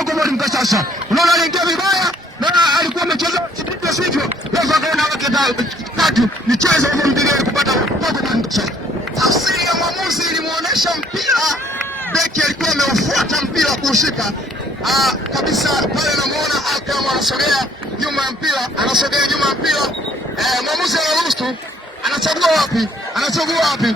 Mgogo mwalimu Kasasa. Unaona aliingia vibaya na alikuwa amecheza kipigo sivyo. Leo akaona wake tatu michezo hiyo mbili kupata Mgogo mwalimu Kasasa. Tafsiri ya mwamuzi ilimuonesha mpira, beki alikuwa ameufuata mpira kuushika. Kabisa pale namuona Akram anasogea nyuma ya mpira, mwamuzi anaruhusu, anachagua wapi?